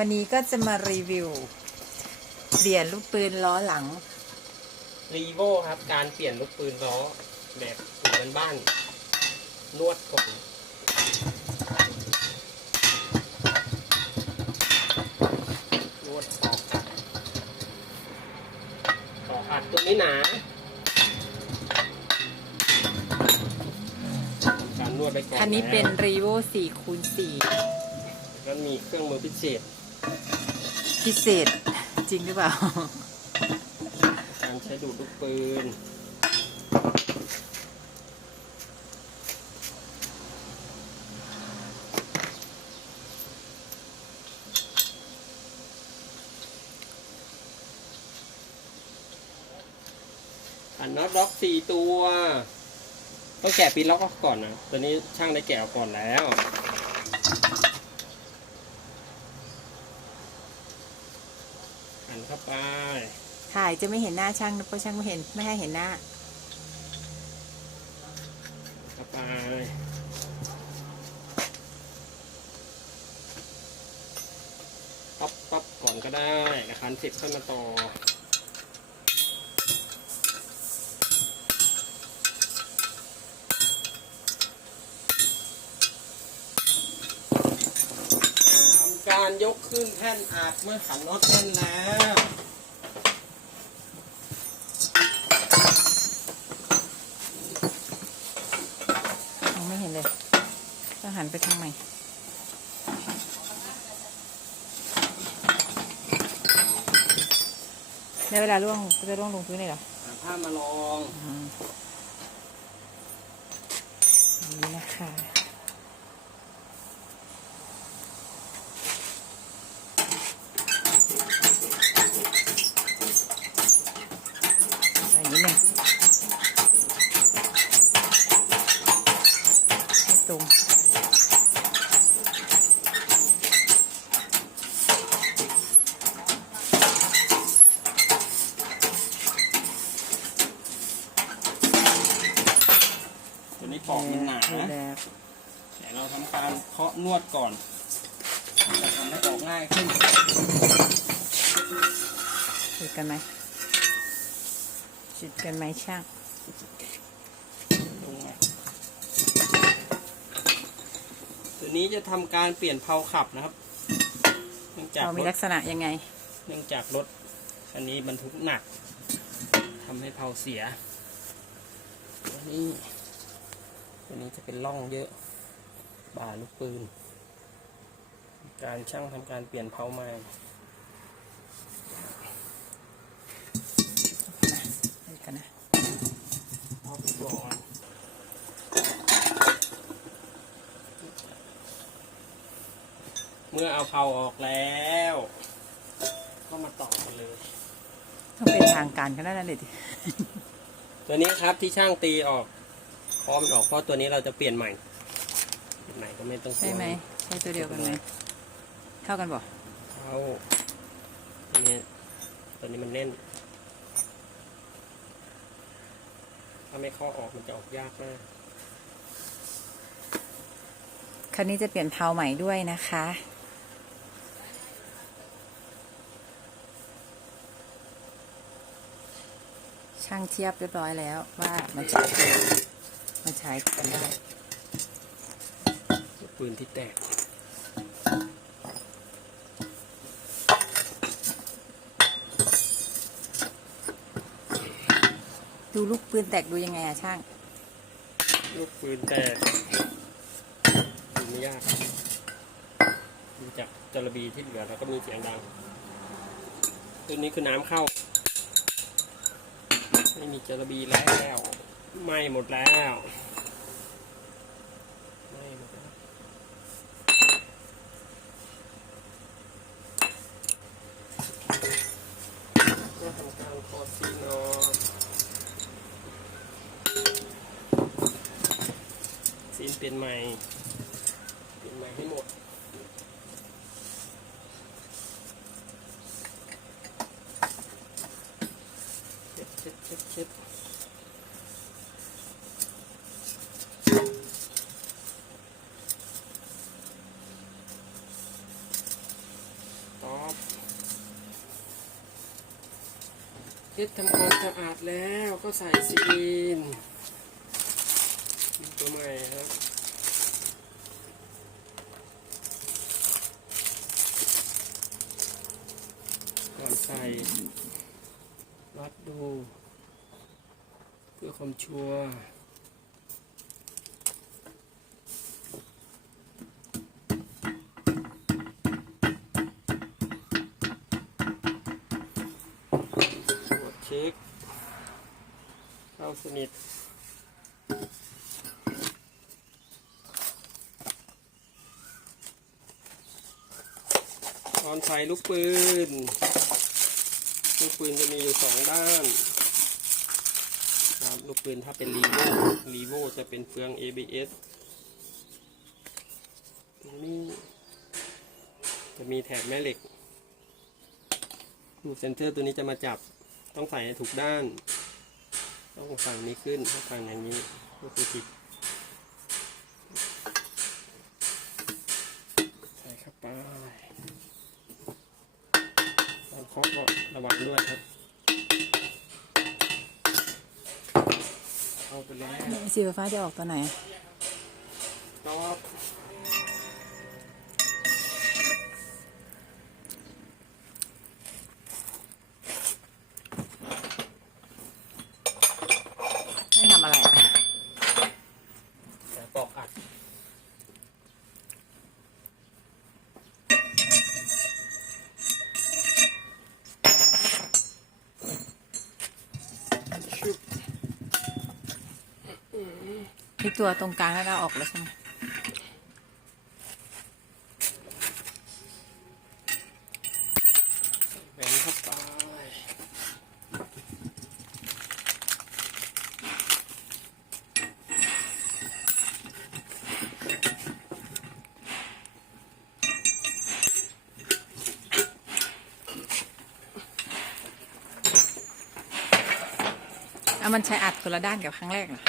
วันนี้ก็จะมารีวิว เปลี่ยนลูกปืนล้อหลัง รีโวครับ การเปลี่ยนลูกปืนล้อแบบสูตรบ้านๆนวดก่อนนวดตอกอัดตอกอัดตัวนี้หนาการนวดไปก่อนคันนี้เป็นแล้วรีโว4คูณแล้วมีเครื่องมือพิเศษ4 พิเศษจริงหรือเปล่า การใช้ดูดลูกปืน อันน็อตล็อกสี่ตัว ต้องแกะปีล็อกออกก่อนนะ ตัวนี้ช่างได้แกะออกก่อนแล้ว อัน เข้าไป ถ่ายจะไม่เห็นหน้าช่างนะเพราะช่างไม่เห็นไม่ให้เห็นหน้า เข้าไป ป๊อปป๊อปก่อนก็ได้อาคารสิบขึ้นมาต่อ ทำการ ยกขึ้นแท่นอัดเมื่อขันน็อตแน่นแล้วมองไม่เห็นเลยต้องหันไปทางไหนในเวลาล่วงก็จะล่วงลงพื้นเลยเหรอหาผ้ามาลอง อืมนี่นะคะใส่นิดนึงให้ตรง ตัวนี้ปอกมันหนาดูแลเดี๋ยวเราทำการเคาะนวดก่อนจะทำให้ออกง่ายขึ้นจุดกันไหมจุดกันไหมช่างตรงไหนตัวนี้จะทำการเปลี่ยนเพลาขับนะครับ เนื่องจากเรารมีถลักษณะยังไง เนื่องจากรถคันนี้บรรทุกหนักทำให้เพลาเสียตัวนี้ ตัวนี้จะเป็นร่องเยอะ บ่าลูกปืน การช่างทำการเปลี่ยนเพลาใหม่ดูกันนะเอาไปก่อนเมื่อเอาเพลาออกแล้ว ก็มาต่อกันเลยต้องเป็นทางการขนาดนั้นเลยดิ ตัวนี้ครับที่ช่างตีออก คอมันออกเพราะตัวนี้เราจะเปลี่ยนใหม่เปลี่ยนใหม่ก็ไม่ต้องกลัวใช่ไหมใช่ตัวเดียวกันไหมเท่ากันบ่เข้าตัวนี้ตัวนี้มันแน่น ถ้าไม่เข้าออกมันจะออกยากมากคันนี้จะเปลี่ยนเพลาใหม่ด้วยนะคะช่างเทียบเรียบร้อยแล้วว่ามันใช้ มันใช้กันได้ลูกปืนที่แตกดูลูกปืนแตกดูยังไงอะช่าง ลูกปืนแตกดูไม่ยากดูจากจระบีที่เหลือแล้วก็มีเสียงดังตัวนี้คือน้ำเข้า ไม่มีจระบีแล้ว ไหม้หมดแล้วไหม้หมดแล้ว ก็ทำการคอซีนอซีนเปลี่ยนใหม่ เปลี่ยนใหม่ให้หมดเช็ดเช็ดเช็ด เช็ดทำความสะอาดแล้วก็ใส่ซีนตัวใหม่ครับก่อนใส่วัดดู เพื่อความชัวร์ รวจเข้าสนิทตอนใส่ลูกปืน ลูกปืนจะมีอยู่สองด้านครับลูกปืนถ้าเป็นรีโวรีโวจะเป็นเฟือง ABS ตรงนี้จะมีแถบแม่เหล็กลูกเซนเตอร์ตัวนี้จะมาจับ ต้องใส่ให้ถูกด้าน ต้องฝั่งนี้ขึ้นถ้าฝั่งอย่างนี้ก็คือผิดใส่เข้าไปตอนเคาะก็ระวังด้วยครับเข้าไปแล้วสีฟ้าจะออกตัวไหนตอบ ให้ทำอะไรอะ แต่ปอกอัด ชุบ ที่ตัวตรงกลางแล้วเราออกแล้วใช่ไหมแหวนเข้าไปเอามันใช้อัดคนละด้านกับครั้งแรกเหรอ